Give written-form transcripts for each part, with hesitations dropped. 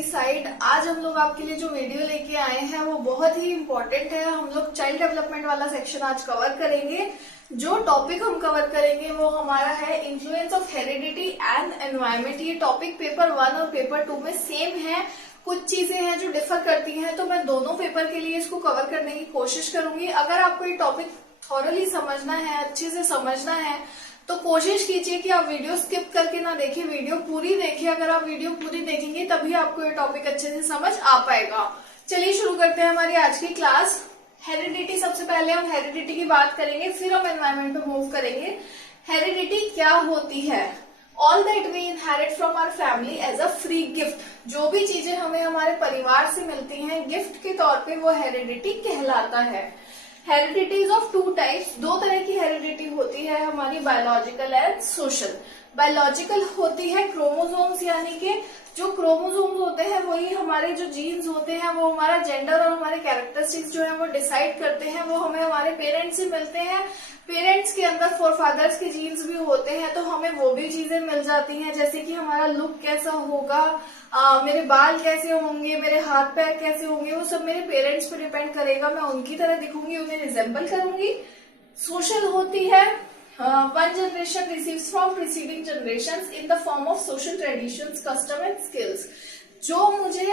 This side. आज हम लोग आपके लिए जो वीडियो लेके आए हैं वो बहुत ही इम्पोर्टेंट है। हम लोग चाइल्ड डेवलपमेंट वाला सेक्शन आज कवर करेंगे। जो टॉपिक हम कवर करेंगे वो हमारा है influence of heredity and environment. ये टॉपिक पेपर 1 और पेपर 2 में सेम है। कुछ चीजें हैं जो डिफर करती हैं, तो मैं दोनों पेपर के लिए इसको कवर करने की कोशिश करूंगी। अगर आपको ये टॉपिक थॉरली समझना है, अच्छे से समझना है, तो कोशिश कीजिए कि आप वीडियो स्किप करके ना देखिए, वीडियो पूरी देखिए। अगर आप वीडियो पूरी देखेंगे तभी आपको ये टॉपिक अच्छे से समझ आ पाएगा। चलिए शुरू करते हैं हमारी आज की क्लास। हेरिडिटी, सबसे पहले हम हेरिडिटी की बात करेंगे, फिर हम एनवायरमेंट पे मूव करेंगे। हेरिडिटी क्या होती है? All that we inherit from our family as a free gift. जो भी चीजें हमें हमारे परिवार से मिलती हैं गिफ्ट के तौर पे, वो हेरिडिटी कहलाता है। Heredity is of 2 types. 2 तरह की हेरिडिटी होती है हमारी, बायोलॉजिकल एंड सोशल। बायोलॉजिकल होती है क्रोमोसोम्स, यानी कि जो क्रोमोसोम्स होते हैं वही हमारे जो जीन्स होते हैं, वो हमारा जेंडर और हमारे कैरेक्टरिस्टिक्स जो है वो डिसाइड करते हैं। वो हमें हमारे पेरेंट्स से मिलते हैं। पेरेंट्स के अंदर फोरफादर्स के जीन्स भी होते हैं, तो हमें वो भी चीजें मिल जाती हैं, जैसे कि हमारा लुक कैसा होगा, मेरे बाल कैसे होंगे, मेरे हाथ पैर कैसे होंगे, वो सब मेरे पेरेंट्स पे डिपेंड करेगा। मैं उनकी तरह दिखूंगी, उन्हें रिजेंबल करूंगी। सोशल होती है one generation receives from preceding generations in the form of social traditions, custom and skills। जो मुझे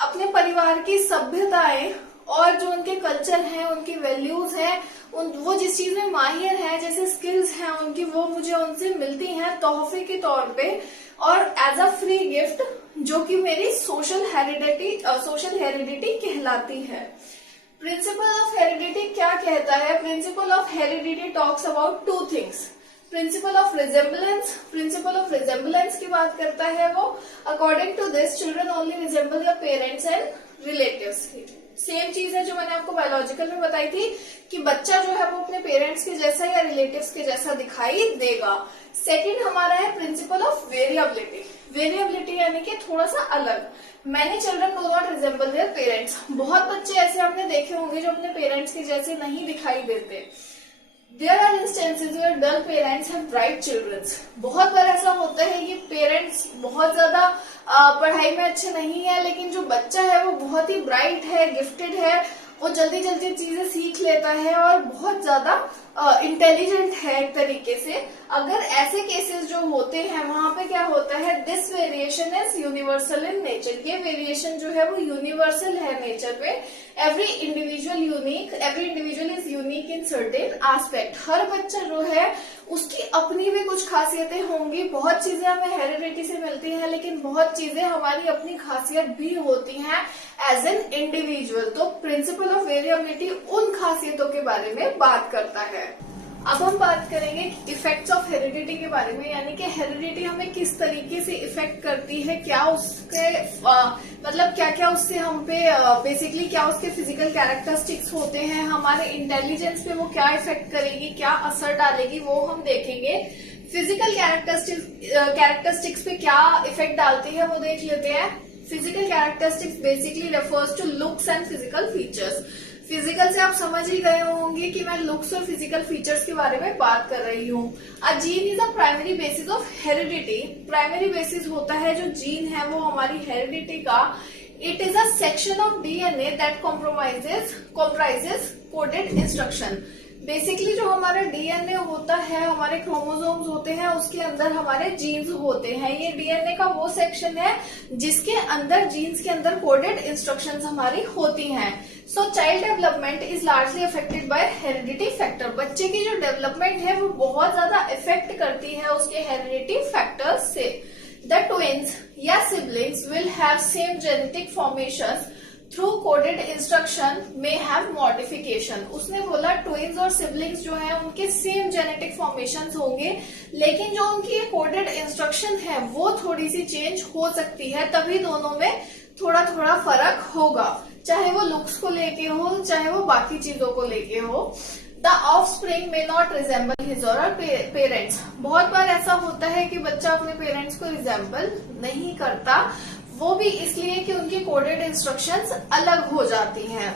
अपने परिवार की सभ्यताएं और जो उनके कल्चर हैं, उनकी वैल्यूज हैं, वो जिस चीज में माहिर है, जैसे स्किल्स हैं उनकी, वो मुझे उनसे मिलती हैं तोहफे के तौर पे और एज अ फ्री गिफ्ट, जो कि मेरी सोशल हेरिडिटी कहलाती है। प्रिंसिपल ऑफ हेरिडिटी क्या कहता है? Principle of heredity talks about 2 things. Principle of resemblance. Principle of resemblance की बात करता है वो, according to this children only resemble their parents and relatives. Same चीज है जो मैंने आपको बायोलॉजिकल में बताई थी कि बच्चा जो है वो अपने पेरेंट्स के जैसा या रिलेटिव्स के जैसा दिखाई देगा। सेकंड हमारा है प्रिंसिपल ऑफ वेरिएबिलिटी। वेरिएबिलिटी यानी कि थोड़ा सा अलग। Many children do not resemble their parents. बहुत बच्चे ऐसे आपने देखे होंगे जो अपने पेरेंट्स के जैसे नहीं दिखाई देते। There are instances where dull parents have bright childrens. बहुत बार ऐसा होता है कि पेरेंट्स बहुत ज्यादा पढ़ाई में अच्छे नहीं है, लेकिन जो बच्चा है वो बहुत ही ब्राइट है, गिफ्टेड है, वो जल्दी जल्दी चीजें सीख लेता है और बहुत ज्यादा इंटेलिजेंट है एक तरीके से। अगर ऐसे केसेस जो होते हैं वहां पे क्या होता है, this variation is universal in nature. ये वेरिएशन जो है वो यूनिवर्सल है नेचर पे। Every individual is unique in certain aspect. हर बच्चा जो है उसकी अपनी भी कुछ खासियतें होंगी। बहुत चीजें हमें हेरिडिटी से मिलती हैं, लेकिन बहुत चीजें हमारी अपनी खासियत भी होती हैं एज एन इंडिविजुअल। तो प्रिंसिपल ऑफ वेरिएबिलिटी उन खासियतों के बारे में बात करता है। अब हम बात करेंगे इफेक्ट्स ऑफ हेरिडिटी के बारे में, यानी कि हेरिडिटी हमें किस तरीके से इफेक्ट करती है, क्या उसके मतलब क्या क्या उससे हम पे बेसिकली क्या उसके फिजिकल कैरेक्टरिस्टिक्स होते हैं, हमारे इंटेलिजेंस पे वो क्या इफेक्ट करेगी, क्या असर डालेगी, वो हम देखेंगे। फिजिकल कैरेक्टरिस्टिक्स पे क्या इफेक्ट डालती है वो देख लेते हैं। Physical characteristics basically refers to looks and physical features. Physical से आप समझ ही गए होंगे कि मैं लुक्स और फिजिकल फीचर्स के बारे में बात कर रही हूँ। A gene is a primary basis of heredity. Primary basis होता है जो जीन है वो हमारी हेरिडिटी का। It is a section of DNA that comprises coded instruction. Basically जो हमारा डीएनए होता है, हमारे क्रोमोसोम्स होते हैं, उसके अंदर हमारे जीन्स होते हैं। ये डीएनए का वो सेक्शन है जिसके अंदर जीन्स के अंदर कोडेड इंस्ट्रक्शंस हमारी होती हैं। So child development is largely affected by heredity factor. बच्चे की जो डेवलपमेंट है वो बहुत ज्यादा इफेक्ट करती है उसके हेरिडिटी फैक्टर्स से। द ट्विन्स या siblings will have same genetic formations through coded instruction में हैव मॉडिफिकेशन। उसने बोला ट्विन्स और सिबलिंग्स जो है उनके सेम जेनेटिक फॉर्मेशंस होंगे, लेकिन जो उनकी कोडेड इंस्ट्रक्शन है वो थोड़ी सी चेंज हो सकती है, तभी दोनों में थोड़ा थोड़ा फर्क होगा, चाहे वो लुक्स को लेके हो, चाहे वो बाकी चीजों को लेके हो। The offspring may not resemble his or her parents. बहुत बार ऐसा होता है कि बच्चा अपने पेरेंट्स को रिजेंबल नहीं करता, वो भी इसलिए कि उनकी कोडेड इंस्ट्रक्शंस अलग हो जाती हैं।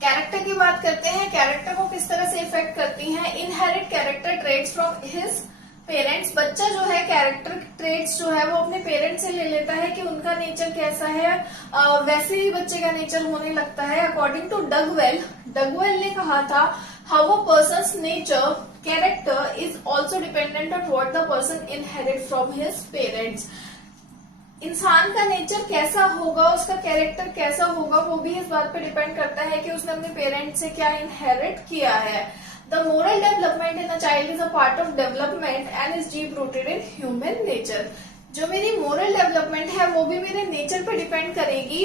कैरेक्टर की बात करते हैं। कैरेक्टर को किस तरह से इफेक्ट करती हैं? Inherit character traits from his parents, बच्चा जो है कैरेक्टर ट्रेट्स जो है वो अपने पेरेंट्स से ले लेता है कि उनका नेचर कैसा है, वैसे ही बच्चे का नेचर होने लगता है। अकॉर्डिंग टू डगवेल ने कहा था, how a persons nature character is also dependent on what the person inherit from his parents. इंसान का नेचर कैसा होगा, उसका कैरेक्टर कैसा होगा, वो भी इस बात पे डिपेंड करता है कि उसने अपने पेरेंट्स से क्या इनहेरिट किया है। The moral development in a child is a part of development and is deep rooted in human nature. जो मेरी मोरल डेवलपमेंट है वो भी मेरे नेचर पे डिपेंड करेगी,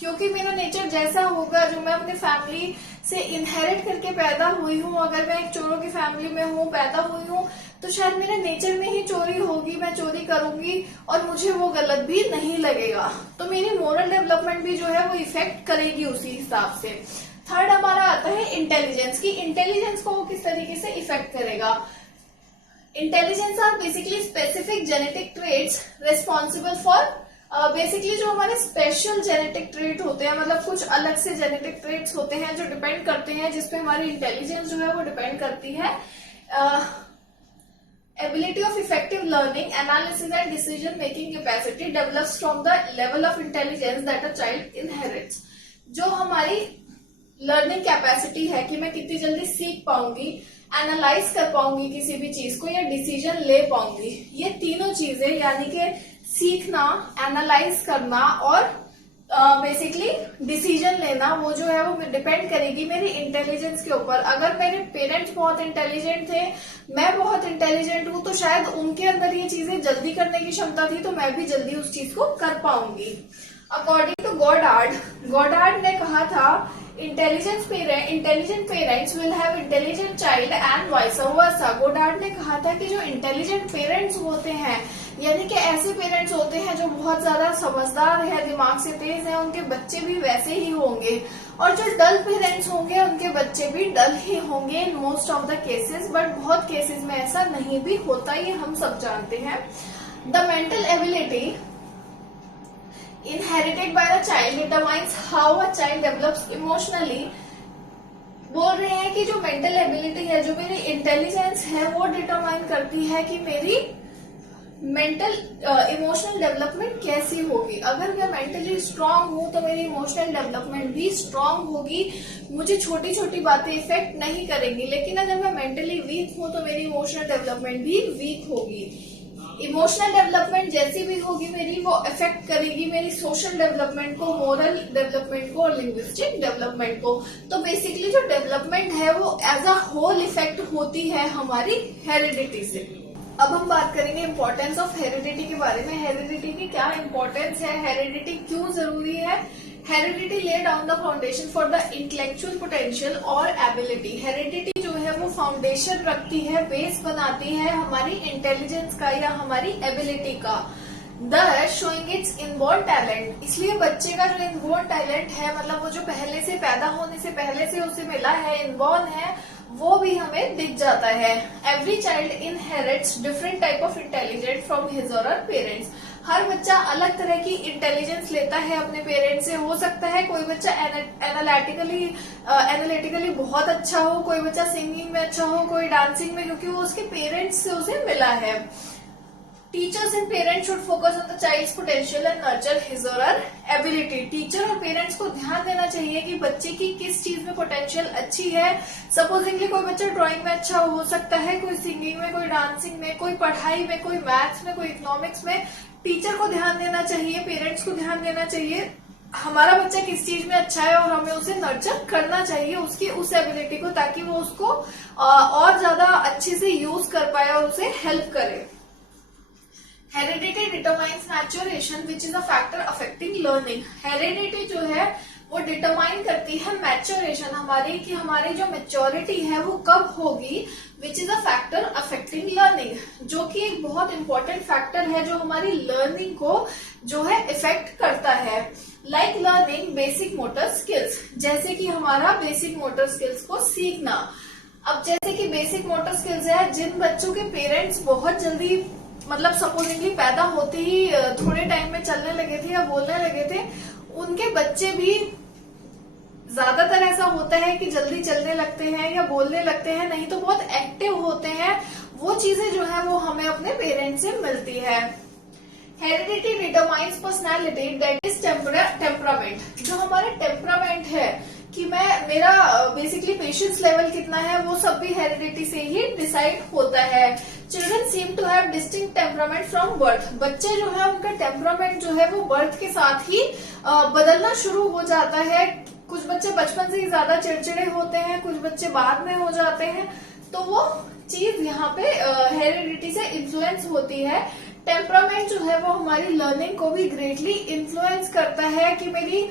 क्योंकि मेरा नेचर जैसा होगा, जो मैं अपने फैमिली से इनहेरिट करके पैदा हुई हूँ, अगर मैं एक चोरों की फैमिली में हूँ, पैदा हुई हूँ, तो शायद मेरे नेचर में ही चोरी होगी, मैं चोरी करूंगी और मुझे वो गलत भी नहीं लगेगा। तो मेरी मोरल डेवलपमेंट भी जो है वो इफेक्ट करेगी उसी हिसाब से। थर्ड हमारा आता है इंटेलिजेंस की इंटेलिजेंस को वो किस तरीके से इफेक्ट करेगा। Intelligence are basically specific genetic traits responsible for basically जो हमारे स्पेशल जेनेटिक ट्रेट होते हैं, मतलब कुछ अलग से जेनेटिक ट्रेट्स होते हैं जो डिपेंड करते हैं, जिसपे हमारी इंटेलिजेंस जो है वो डिपेंड करती है। Ability of effective learning, analysis and decision making capacity develops from the level of intelligence that a child inherits। जो हमारी लर्निंग कैपेसिटी है कि मैं कितनी जल्दी सीख पाऊंगी, एनालाइज कर पाऊंगी किसी भी चीज को, या डिसीजन ले पाऊंगी, ये तीनों चीजें यानी कि सीखना, एनालाइज करना और बेसिकली डिसीजन लेना, वो जो है वो डिपेंड करेगी मेरी इंटेलिजेंस के ऊपर। अगर मेरे पेरेंट्स बहुत इंटेलिजेंट थे, मैं बहुत इंटेलिजेंट हूँ, तो शायद उनके अंदर ये चीजें जल्दी करने की क्षमता थी, तो मैं भी जल्दी उस चीज को कर पाऊंगी। अकॉर्डिंग टू गॉडार्ड ने कहा था, intelligent parents will have intelligent child and vice versa. Goddard ने कहा था कि जो इंटेलिजेंट पेरेंट्स होते हैं, यानी कि ऐसे पेरेंट्स होते हैं जो बहुत ज्यादा समझदार है, दिमाग से तेज है, उनके बच्चे भी वैसे ही होंगे। और जो डल पेरेंट्स होंगे उनके बच्चे भी डल ही होंगे in most of the cases, but बहुत केसेस में ऐसा नहीं भी होता, ये हम सब जानते हैं। The mental ability inherited by the child determines how a child develops emotionally। बोल रहे हैं कि जो मेंटल एबिलिटी है, जो मेरी इंटेलिजेंस है, वो डिटरमाइन करती है कि मेरी मेंटल इमोशनल डेवलपमेंट कैसी होगी। अगर मैं मेंटली स्ट्रांग हूँ तो मेरी इमोशनल डेवलपमेंट भी स्ट्रांग होगी, मुझे छोटी छोटी बातें इफेक्ट नहीं करेंगी। लेकिन अगर मैं मेंटली वीक हूँ तो मेरी इमोशनल डेवलपमेंट भी वीक होगी। इमोशनल डेवलपमेंट जैसी भी होगी मेरी, वो अफेक्ट करेगी मेरी सोशल डेवलपमेंट को, मोरल डेवलपमेंट को और लिंग्विस्टिक डेवलपमेंट को। तो बेसिकली जो डेवलपमेंट है वो एज अ होल इफेक्ट होती है हमारी हेरिडिटी से। अब हम बात करेंगे इम्पोर्टेंस ऑफ हेरिडिटी के बारे में। हेरिडिटी की क्या इम्पोर्टेंस है, हेरिडिटी क्यों जरूरी है। Heredity lay down the foundation for the intellectual potential और एबिलिटी। हेरिडिटी जो है वो फाउंडेशन रखती है, बेस बनाती है हमारी इंटेलिजेंस का या हमारी एबिलिटी का। The showing it's inborn talent, इसलिए बच्चे का जो इनबॉर्न टैलेंट है, मतलब वो जो पहले से पैदा होने से पहले से उसे मिला है, इनबॉर्न है, वो भी हमें दिख जाता है। Every child inherits different type of intelligence from his or her parents. हर बच्चा अलग तरह की इंटेलिजेंस लेता है अपने पेरेंट्स से। हो सकता है कोई बच्चा एनालिटिकली बहुत अच्छा हो, कोई बच्चा सिंगिंग में अच्छा हो, कोई डांसिंग में, क्योंकि वो उसके पेरेंट्स से उसे मिला है। Teachers and parents should focus on the child's potential and nurture his or her ability. Teacher और पेरेंट्स को ध्यान देना चाहिए कि बच्चे की किस चीज में पोटेंशियल अच्छी है। सपोजिंगली कोई बच्चा ड्राइंग में अच्छा हो सकता है, कोई सिंगिंग में, कोई डांसिंग में, कोई पढ़ाई में, कोई मैथ्स में, कोई इकोनॉमिक्स में। टीचर को ध्यान देना चाहिए, पेरेंट्स को ध्यान देना चाहिए हमारा बच्चा किस चीज में अच्छा है, और हमें उसे नर्चर करना चाहिए उसकी उस एबिलिटी को, ताकि वो उसको और ज्यादा अच्छे से यूज कर पाए और उसे हेल्प करे। Heredity determines maturation which is a factor affecting learning. Heredity जो है वो डिटरमाइन करती है मैच्योरेशन हमारी, कि हमारी जो मेच्योरिटी है वो कब होगी, which is a factor affecting learning, जो कि एक बहुत इंपॉर्टेंट फैक्टर है जो हमारी लर्निंग को जो है इफेक्ट करता है। Like learning basic motor skills, जैसे कि हमारा बेसिक मोटर स्किल्स को सीखना। अब जैसे कि बेसिक मोटर स्किल्स है, जिन बच्चों के पेरेंट्स बहुत जल्दी, मतलब सपोजिंगली पैदा होते ही थोड़े टाइम में चलने लगे थे या बोलने लगे थे, उनके बच्चे भी ज्यादातर ऐसा होता है कि जल्दी चलने लगते हैं या बोलने लगते हैं, नहीं तो बहुत एक्टिव होते हैं। वो चीजें जो है वो हमें अपने पेरेंट्स से मिलती है। Heredity determines personality, that is temperament. जो हमारा टेम्परामेंट है कि मेरा बेसिकली पेशेंस लेवल कितना है, वो सब भी हेरिडिटी से ही डिसाइड होता है। Children seem to have distinct temperament from birth. बच्चे जो है उनका टेम्परामेंट जो है वो बर्थ के साथ ही बदलना शुरू हो जाता है। कुछ बच्चे बचपन से ही ज्यादा चिड़चिड़े होते हैं, कुछ बच्चे बाद में हो जाते हैं, तो वो चीज यहाँ पे हेरिडिटी से इन्फ्लुएंस होती है। टेम्परामेंट जो है वो हमारी लर्निंग को भी ग्रेटली इन्फ्लुएंस करता है कि मेरी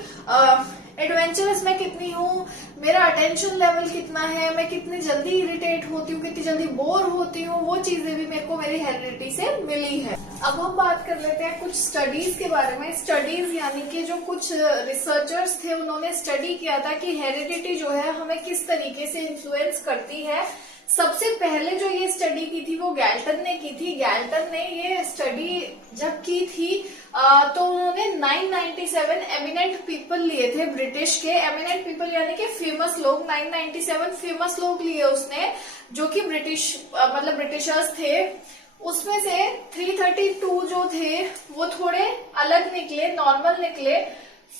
एडवेंचरस मैं कितनी हूँ, मेरा अटेंशन लेवल कितना है, मैं कितनी जल्दी इरिटेट होती हूँ, कितनी जल्दी बोर होती हूँ, वो चीजें भी मेरे को मेरी हेरिडिटी से मिली है। अब हम बात कर लेते हैं कुछ स्टडीज के बारे में। स्टडीज यानी कि जो कुछ रिसर्चर्स थे उन्होंने स्टडी किया था कि हेरिडिटी जो है हमें किस तरीके से इन्फ्लुएंस करती है। सबसे पहले जो ये स्टडी की थी वो गैल्टन ने की थी। गैल्टन ने ये स्टडी जब की थी तो उन्होंने 997 एमिनेंट पीपल लिए थे ब्रिटिश के। एमिनेंट पीपल यानी कि फेमस लोग, 997 फेमस लोग लिए उसने, जो कि ब्रिटिशर्स थे। उसमें से 332 जो थे वो थोड़े अलग निकले, नॉर्मल निकले।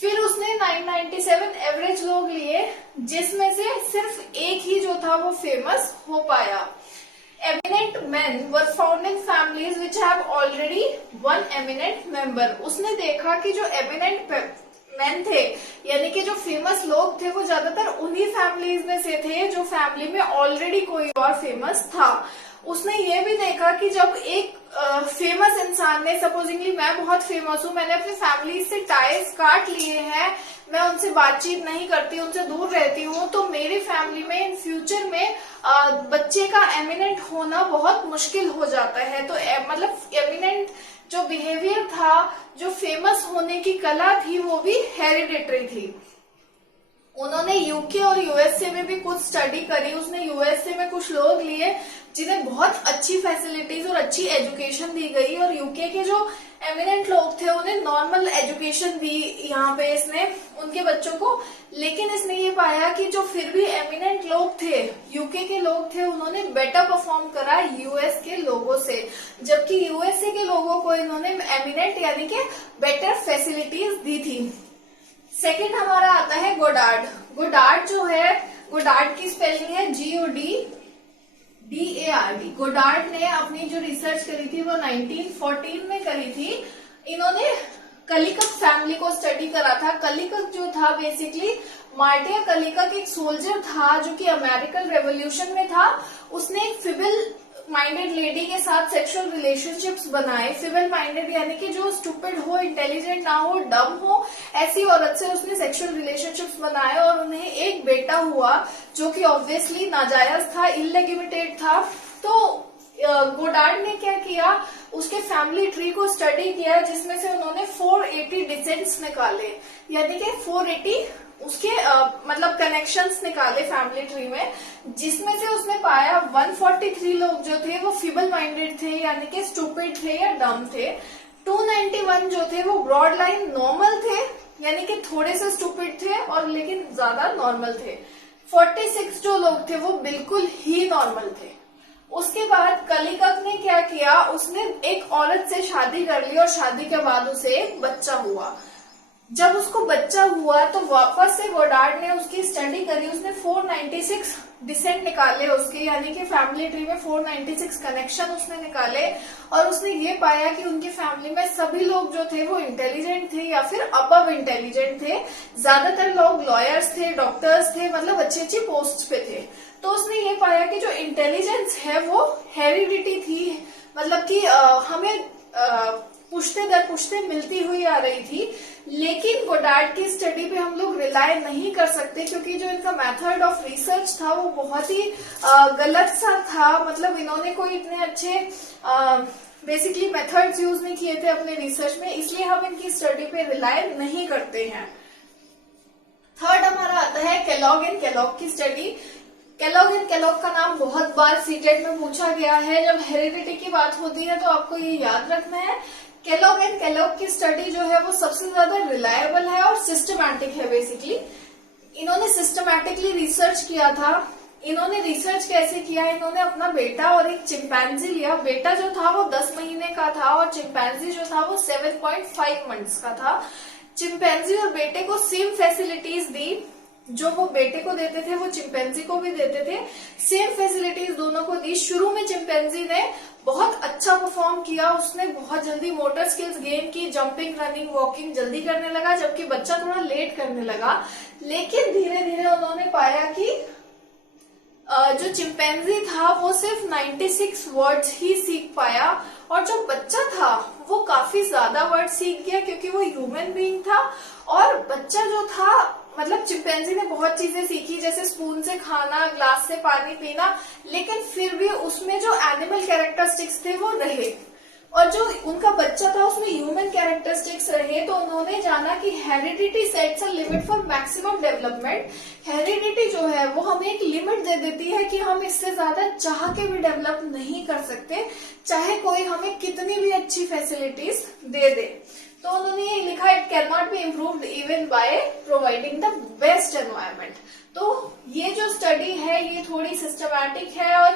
फिर उसने 997 एवरेज लोग लिए, जिसमें से सिर्फ एक ही जो था वो फेमस हो पाया। Eminent men were found in families which have already one eminent member। उसने देखा कि जो एमिनेंट men थे यानी कि जो फेमस लोग थे वो ज्यादातर उन्हीं फैमिलीज में से थे जो फैमिली में ऑलरेडी कोई और फेमस था। उसने ये भी देखा कि जब एक फेमस इंसान ने, सपोजिंगली मैं बहुत फेमस हूँ, मैंने अपनी फैमिली से टाइज काट लिए हैं, मैं उनसे बातचीत नहीं करती, उनसे दूर रहती हूँ, तो मेरी फैमिली में इन फ्यूचर में बच्चे का एमिनेंट होना बहुत मुश्किल हो जाता है। तो एमिनेंट जो बिहेवियर था, जो फेमस होने की कला थी, वो भी हेरिडिटरी थी। उन्होंने यूके और यूएसए में भी कुछ स्टडी करी। उसने यूएसए में कुछ लोग लिए जिन्हें बहुत अच्छी फैसिलिटीज और अच्छी एजुकेशन दी गई, और यूके के जो एमिनेंट लोग थे उन्हें नॉर्मल एजुकेशन दी यहाँ पे इसने उनके बच्चों को। लेकिन इसने ये पाया कि जो फिर भी एमिनेंट लोग थे, यूके के लोग थे, उन्होंने बेटर परफॉर्म करा यूएस के लोगों से, जबकि यूएसए के लोगों को इन्होंने एमिनेंट यानी कि बेटर फैसिलिटीज दी थी। सेकंड हमारा आता है गोडार्ड। गोडार्ड जो है, गोडार्ड की स्पेलिंग है GODARD। गोडार्ड ने अपनी जो रिसर्च करी थी वो 1914 में करी थी। इन्होंने कलिकक फैमिली को स्टडी करा था। कलिकक जो था बेसिकली मार्टिया कलिकक एक सोल्जर था जो कि अमेरिकन रेवोल्यूशन में था। उसने एक फिबल माइंडेड लेडी के साथ सेक्सुअल रिलेशनशिप्स बनाए। फिबल माइंडेड यानी कि जो स्टूपिड हो, इंटेलिजेंट ना हो, डम हो, ऐसी औरत से उसने सेक्सुअल रिलेशनशिप्स बनाए और उन्हें एक बेटा हुआ जो कि ऑब्वियसली नाजायज था, इलेगिमिटेड था। तो गोडार्ड ने क्या किया, उसके फैमिली ट्री को स्टडी किया, जिसमें से उन्होंने 480 डिसेंट्स निकाले, यानी कि 480 उसके कनेक्शंस निकाले फैमिली ट्री में, जिसमें से उसने पाया 143 लोग जो थे वो फीबल माइंडेड थे, यानी कि स्टूपिड थे या डम थे। 291 जो थे वो ब्रॉड लाइन नॉर्मल थे, यानी कि थोड़े से स्टूपिड थे और लेकिन ज्यादा नॉर्मल थे। 46 जो लोग थे वो बिल्कुल ही नॉर्मल थे। उसके बाद कलिकक ने क्या किया, उसने एक औरत से शादी कर ली और शादी के बाद उसे एक बच्चा हुआ। जब उसको बच्चा हुआ तो वापस से गोडार्ड ने उसकी स्टडी करी। उसने 496 डिसेंट निकाले उसके, यानी कि फैमिली ट्री में 496 कनेक्शन उसने निकाले, और उसने ये पाया कि उनकी फैमिली में सभी लोग जो थे वो इंटेलिजेंट थे या फिर अबव इंटेलिजेंट थे। ज्यादातर लोग लॉयर्स थे, डॉक्टर्स थे, मतलब अच्छी अच्छी पोस्ट पे थे। तो उसने ये पाया कि जो इंटेलिजेंस है वो हेरिडिटी थी, मतलब कि हमें पुश्ते दर पुश्ते मिलती हुई आ रही थी। लेकिन गोडार्ड की स्टडी पे हम लोग रिलाय नहीं कर सकते, क्योंकि जो इनका मेथड ऑफ रिसर्च था वो बहुत ही गलत सा था। मतलब इन्होंने कोई इतने अच्छे बेसिकली मेथड्स यूज नहीं किए थे अपने रिसर्च में, इसलिए हम इनकी स्टडी पे रिलाय नहीं करते हैं। थर्ड हमारा आता है केलॉग एंड केलॉग की स्टडी। केलॉग एंड केलॉग का नाम बहुत बार सीटेट में पूछा गया है। जब हेरिडिटी की बात होती है तो आपको ये याद रखना है, केलॉग एंड केलॉग की स्टडी जो है वो सबसे ज्यादा रिलायबल है और सिस्टमैटिक है। बेसिकली इन्होंने सिस्टमैटिकली रिसर्च किया था इन्होंने रिसर्च कैसे किया, इन्होंने अपना बेटा और एक चिंपैंजी लिया। बेटा जो था वो 10 महीने का था और चिंपैंजी जो था वो 7.5 मंथ्स का था। चिंपैंजी और बेटे को सेम फैसिलिटीज दी, जो वो बेटे को देते थे वो चिंपैंजी को भी देते थे, सेम फैसिलिटीज दोनों को दी। शुरू में चिंपैंजी ने बहुत अच्छा परफॉर्म किया, उसने बहुत जल्दी मोटर स्किल्स गेन की, जंपिंग, रनिंग, वॉकिंग जल्दी करने लगा, जबकि बच्चा थोड़ा लेट करने लगा। लेकिन धीरे धीरे उन्होंने पाया कि जो चिंपैंजी था वो सिर्फ 96 वर्ड्स ही सीख पाया और जो बच्चा था वो काफी ज्यादा वर्ड सीख गया, क्योंकि वो ह्यूमन बीइंग था। और बच्चा जो था, मतलब चिंपैंजी ने बहुत चीजें सीखी, जैसे स्पून से खाना, ग्लास से पानी पीना, लेकिन फिर भी उसमें जो एनिमल कैरेक्टरिस्टिक्स थे वो रहे, और जो उनका बच्चा था उसमें ह्यूमन कैरेक्टरिस्टिक्स रहे। तो उन्होंने जाना कि heredity sets a limit for maximum development. Heredity जो है वो हमें एक लिमिट दे देती है कि हम इससे ज्यादा चाह के भी डेवलप नहीं कर सकते, चाहे कोई हमें कितनी भी अच्छी फैसिलिटीज दे दे। तो उन्होंने ये लिखा, it can not be improved even by providing the best environment. तो ये जो स्टडी है ये थोड़ी सिस्टमैटिक है और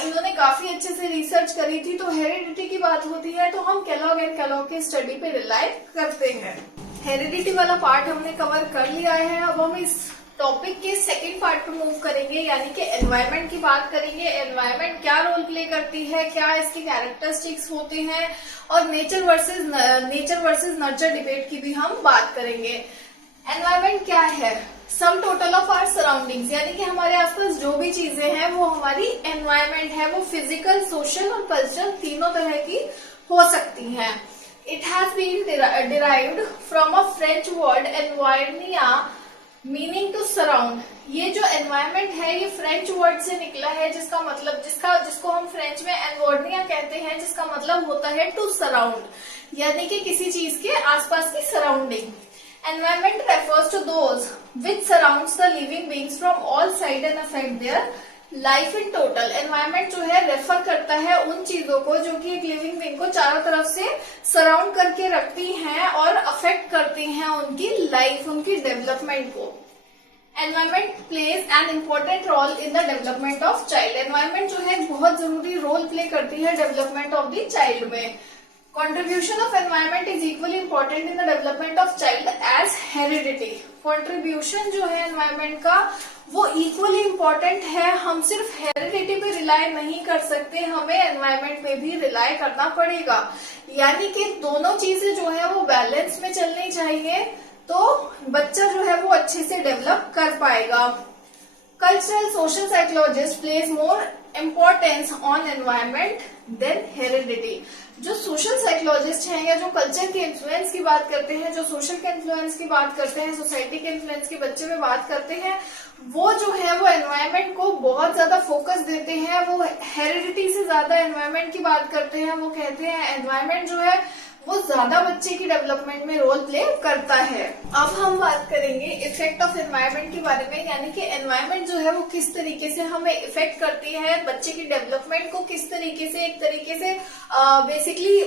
इन्होंने काफी अच्छे से रिसर्च करी थी। तो हेरिडिटी की बात होती है तो हम केलॉग एंड केलॉग की स्टडी पे रिलाई करते हैं। हेरिडिटी वाला पार्ट हमने कवर कर लिया है। अब हम इस टॉपिक के सेकंड पार्ट पे मूव करेंगे, यानी कि एनवायरनमेंट की बात करेंगे। एनवायरनमेंट क्या रोल प्ले करती है, क्या इसके कैरेक्टरिस्टिक्स होते हैं, और नेचर वर्सेस नर्चर डिबेट की भी हम बात करेंगे। एनवायरनमेंट क्या है? Sum total of our surroundings, यानी कि हमारे आसपास जो भी चीजें हैं वो हमारी एनवायरनमेंट है। वो फिजिकल, सोशल और कल्चरल तीनों तरह की हो सकती हैं। It has been derived from a French word environner meaning to surround. ये जो एनवायरनमेंट है ये फ्रेंच वर्ड से निकला है, जिसका मतलब जिसको हम फ्रेंच में एनवर्निया कहते हैं, जिसका मतलब होता है टू सराउंड, यानी कि किसी चीज के आसपास की surrounding. Environment refers to those which surrounds the living beings from all sides and affect their life in total। Environment जो है रेफर करता है उन चीजों को जो कि एक लिविंग बीइंग को चारों तरफ से सराउंड करके रखती हैं और अफेक्ट करती हैं उनकी लाइफ, उनकी डेवलपमेंट को। Environment plays an important role in the development of child. Environment जो है बहुत जरूरी रोल प्ले करती है डेवलपमेंट ऑफ द चाइल्ड में। Contribution of environment is equally important in the development of child as heredity। Contribution जो है environment का वो equally important है। हम सिर्फ heredity पे rely नहीं कर सकते, हमें environment पे भी rely करना पड़ेगा, यानी कि दोनों चीजें जो है वो बैलेंस में चलनी चाहिए, तो बच्चा जो है वो अच्छे से डेवलप कर पाएगा। Cultural social psychologist plays more importance on environment than heredity। जो सोशल साइकोलॉजिस्ट हैं या जो कल्चर के इन्फ्लुएंस की बात करते हैं, जो सोशल के इन्फ्लुएंस की बात करते हैं, सोसाइटी के इन्फ्लुएंस की बच्चे में बात करते हैं, वो जो है वो एनवायरनमेंट को बहुत ज्यादा फोकस देते हैं। वो हेरिडिटी से ज्यादा एनवायरनमेंट की बात करते हैं। वो कहते हैं एनवायरनमेंट जो है वो ज्यादा बच्चे की डेवलपमेंट में रोल प्ले करता है। अब हम बात करेंगे इफेक्ट ऑफ एनवायरनमेंट के बारे में, यानी कि एनवायरनमेंट जो है वो किस तरीके से हमें इफेक्ट करती है, बच्चे की डेवलपमेंट को किस तरीके से, एक तरीके से बेसिकली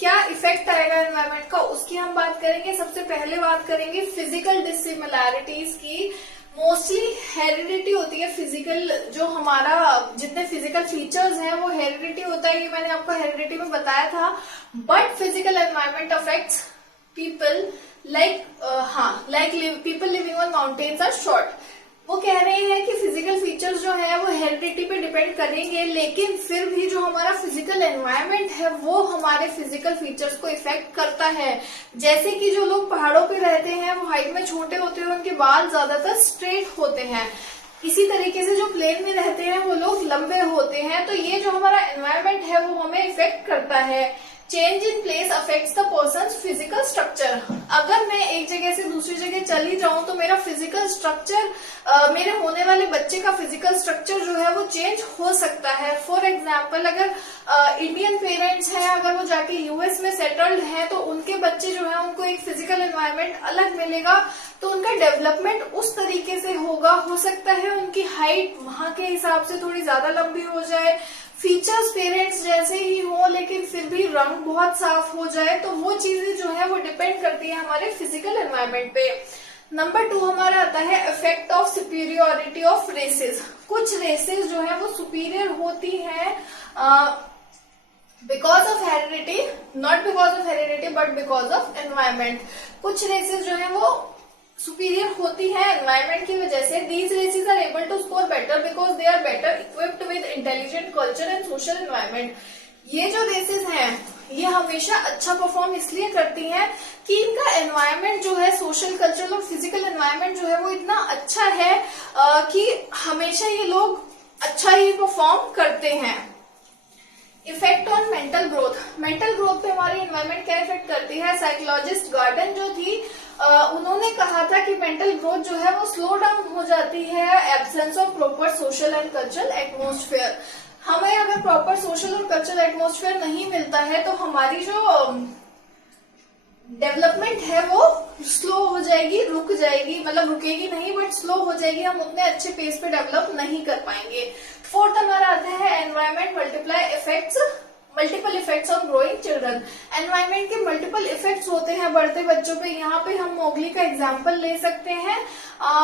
क्या इफेक्ट आएगा एनवायरनमेंट का, उसकी हम बात करेंगे। सबसे पहले बात करेंगे फिजिकल डिसिमिलैरिटीज की। मोस्टली हेरिडिटी होती है फिजिकल, जो हमारा जितने फिजिकल फीचर्स हैं वो हेरिडिटी होता है, ये मैंने आपको हेरिडिटी में बताया था। But physical environment affects people like people living on mountains are short. वो कह रहे हैं कि फिजिकल फीचर्स जो है वो हेरिडिटी पे डिपेंड करेंगे, लेकिन फिर भी जो हमारा फिजिकल एनवायरनमेंट है वो हमारे फिजिकल फीचर्स को इफेक्ट करता है। जैसे कि जो लोग पहाड़ों पे रहते हैं वो हाइट में छोटे होते हैं, उनके बाल ज्यादातर स्ट्रेट होते हैं। इसी तरीके से जो प्लेन में रहते हैं वो लोग लंबे होते हैं। तो ये जो हमारा एनवायरनमेंट है वो हमें इफेक्ट करता है। Change in place affects the persons physical structure. अगर मैं एक जगह से दूसरी जगह चली जाऊं तो मेरा फिजिकल स्ट्रक्चर, मेरे होने वाले बच्चे का फिजिकल स्ट्रक्चर जो है वो चेंज हो सकता है। फॉर एग्जाम्पल, अगर इंडियन पेरेंट्स हैं, अगर वो जाके यूएस में सेटल्ड हैं, तो उनके बच्चे जो है उनको एक फिजिकल एनवायरनमेंट अलग मिलेगा, तो उनका डेवलपमेंट उस तरीके से होगा। हो सकता है उनकी हाइट वहां के हिसाब से थोड़ी ज्यादा लंबी हो जाए, फीचर्स पेरेंट्स जैसे ही हो लेकिन फिर भी रंग बहुत साफ हो जाए। तो वो चीजें जो है वो डिपेंड करती है हमारे फिजिकल एनवायरनमेंट पे। नंबर 2 हमारा आता है effect of superiority of races. कुछ रेसेस जो है वो सुपीरियर होती हैं because of heredity, not because of heredity but because of environment. कुछ रेसेस जो है वो सुपीरियर होती है एनवायरमेंट की वजह से। These races are able to score better because they are better equipped with intelligent culture and social environment. ये जो रेसेस हैं ये हमेशा अच्छा परफॉर्म इसलिए करती हैं कि इनका एनवायरमेंट जो है, सोशल कल्चरल और फिजिकल एनवायरमेंट जो है वो इतना अच्छा है कि हमेशा ये लोग अच्छा ही परफॉर्म करते हैं। Effect on mental growth. Mental growth पे हमारी एनवायरमेंट क्या इफेक्ट करती है? साइकोलॉजिस्ट गार्डन जो थी उन्होंने कहा था कि मेंटल ग्रोथ जो है वो स्लो डाउन हो जाती है absence of proper social and cultural atmosphere. हमें अगर प्रॉपर सोशल और कल्चरल एटमोस्फेयर नहीं मिलता है तो हमारी जो डेवलपमेंट है वो स्लो हो जाएगी, रुक जाएगी, मतलब रुकेगी नहीं बट स्लो हो जाएगी, हम उतने अच्छे पेस पे डेवलप नहीं कर पाएंगे। फोर्थ हमारा आता है environment multiple effects on growing children. Environment के मल्टीपल इफेक्ट्स होते हैं बढ़ते बच्चों पे। यहाँ पे हम मोगली का एग्जाम्पल ले सकते हैं।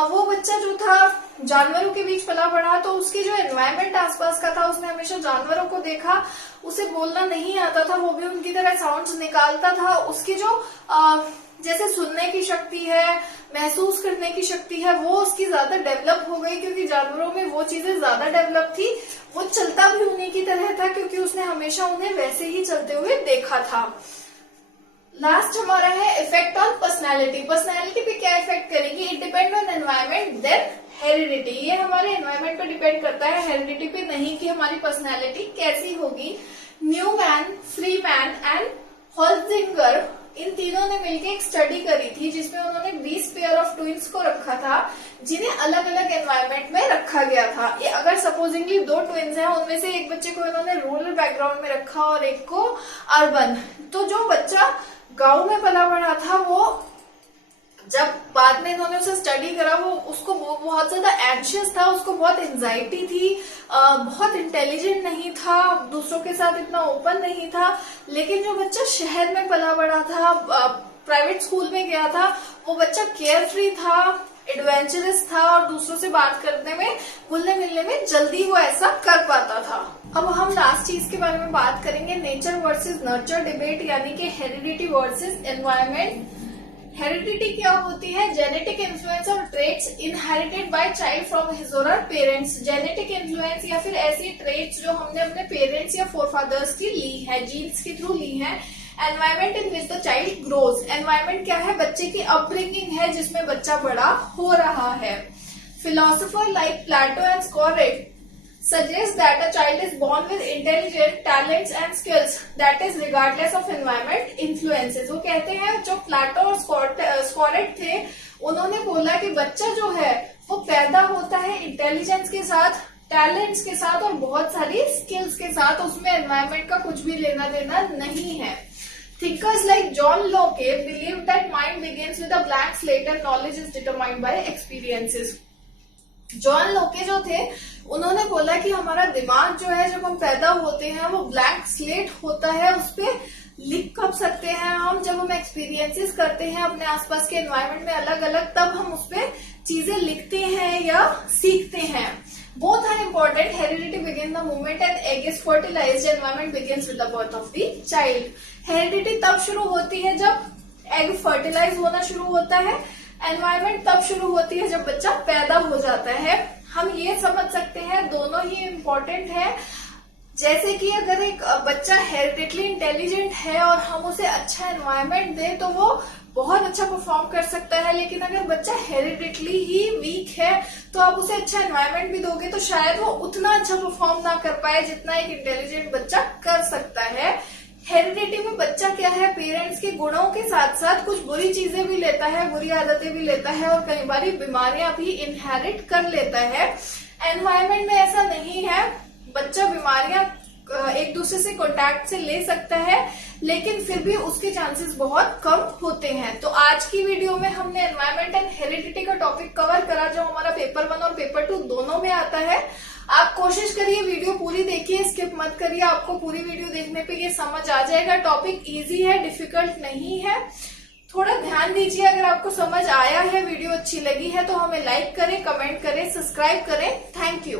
वो बच्चा जो था जानवरों के बीच पला बढ़ा, तो उसकी जो एनवायरमेंट आसपास का था, उसने हमेशा जानवरों को देखा, उसे बोलना नहीं आता था, वो भी उनकी तरह साउंड्स निकालता था। उसकी जो जैसे सुनने की शक्ति है, महसूस करने की शक्ति है, वो उसकी ज्यादा डेवलप हो गई क्योंकि जानवरों में वो चीजें ज्यादा डेवलप थी। वो चलता भी उन्हीं की तरह था क्योंकि उसने हमेशा उन्हें वैसे ही चलते हुए देखा था। लास्ट हमारा है इफेक्ट ऑन पर्सनैलिटी। पर्सनैलिटी पे क्या इफेक्ट करेगी? It depend on environment then heredity. ये हमारे एनवायरमेंट पे डिपेंड करता है, हेरिडिटी पे नहीं कि हमारी पर्सनैलिटी कैसी होगी। न्यूमैन, फ्रीमैन एंड हॉल्जिंगर, इन तीनों ने मिलकर एक स्टडी करी थी जिसमें उन्होंने 20 पेयर ऑफ ट्विंस को रखा था जिन्हें अलग अलग एनवायरमेंट में रखा गया था। ये अगर सपोजिंगली 2 ट्विंस हैं, उनमें से एक बच्चे को इन्होंने रूरल बैकग्राउंड में रखा और एक को अर्बन। तो जो बच्चा गांव में पला बड़ा था वो जब बाद में इन्होंने उसे स्टडी करा, वो बहुत ज्यादा एंशियस था, उसको बहुत एंजाइटी थी, बहुत इंटेलिजेंट नहीं था, दूसरों के साथ इतना ओपन नहीं था। लेकिन जो बच्चा शहर में पला बड़ा था, प्राइवेट स्कूल में गया था, वो बच्चा केयर फ्री था, एडवेंचरस था और दूसरों से बात करने में, घुलने मिलने में जल्दी वो ऐसा कर पाता था। अब हम लास्ट चीज के बारे में बात करेंगे, नेचर वर्सेस नर्चर डिबेट, यानी कि हेरिडिटी वर्सेस एनवायरमेंट। हेरिडिटी क्या होती है? जेनेटिक इन्फ्लुएंस और traits inherited by child from his or her parents. Genetic influence या फिर ऐसी ट्रेट्स जो हमने अपने पेरेंट्स या फोरफादर्स की ली है, जीन्स के थ्रू ली है। Environment in which the child grows. Environment क्या है? बच्चे की अपब्रिंगिंग है जिसमें बच्चा बड़ा हो रहा है। Philosopher like Plato and Socrates suggests that a child is born with intelligent talents and skills that is regardless of environment influences। वो कहते हैं, जो प्लेटो और स्कोरेट थे, उन्होंने बोला कि बच्चा जो है वो पैदा होता है इंटेलिजेंस के साथ, टैलेंट्स के साथ और बहुत सारी स्किल्स के साथ, उसमें एनवायरमेंट का कुछ भी लेना देना नहीं है। Thinkers like John Locke believe that mind begins with a blank slate and knowledge is determined by experiences। John लोके जो थे, उन्होंने बोला कि हमारा दिमाग जो है जब हम पैदा होते हैं वो ब्लैंक स्लेट होता है, उस पे लिख कर सकते हैं हम। जब हम एक्सपीरियंसेस करते हैं अपने आसपास के एनवायरनमेंट में अलग अलग, तब हम उस पे चीजें लिखते हैं या सीखते हैं। Both are important. Heredity begin the moment an egg is fertilized, environment begins with the birth of the child. Heredity तब शुरू होती है जब एग फर्टिलाइज होना शुरू होता है, एनवायरमेंट तब शुरू होती है जब बच्चा पैदा हो जाता है। हम ये समझ सकते हैं दोनों ही इम्पोर्टेंट है। जैसे कि अगर एक बच्चा हेरिडिटली इंटेलिजेंट है और हम उसे अच्छा एनवायरमेंट दें तो वो बहुत अच्छा परफॉर्म कर सकता है, लेकिन अगर बच्चा हेरिडिटली ही वीक है तो आप उसे अच्छा एनवायरमेंट भी दोगे तो शायद वो उतना अच्छा परफॉर्म ना कर पाए जितना एक इंटेलिजेंट बच्चा कर सकता है। हेरिडिटी में बच्चा क्या है, पेरेंट्स के गुणों के साथ साथ कुछ बुरी चीजें भी लेता है, बुरी आदतें भी लेता है और कई बार बीमारियां भी इनहेरिट कर लेता है। एनवायरमेंट में ऐसा नहीं है, बच्चा बीमारियां एक दूसरे से कांटेक्ट से ले सकता है, लेकिन फिर भी उसके चांसेस बहुत कम होते हैं। तो आज की वीडियो में हमने एनवायरमेंट एंड हेरिडिटी का टॉपिक कवर करा, जो हमारा पेपर 1 और पेपर 2 दोनों में आता है। आप कोशिश करिए वीडियो पूरी देखिए, स्किप मत करिए, आपको पूरी वीडियो देखने पे ये समझ आ जाएगा। टॉपिक इजी है, डिफिकल्ट नहीं है। थोड़ा ध्यान दीजिए। अगर आपको समझ आया है, वीडियो अच्छी लगी है तो हमें लाइक करें, कमेंट करें, सब्सक्राइब करें। Thank you.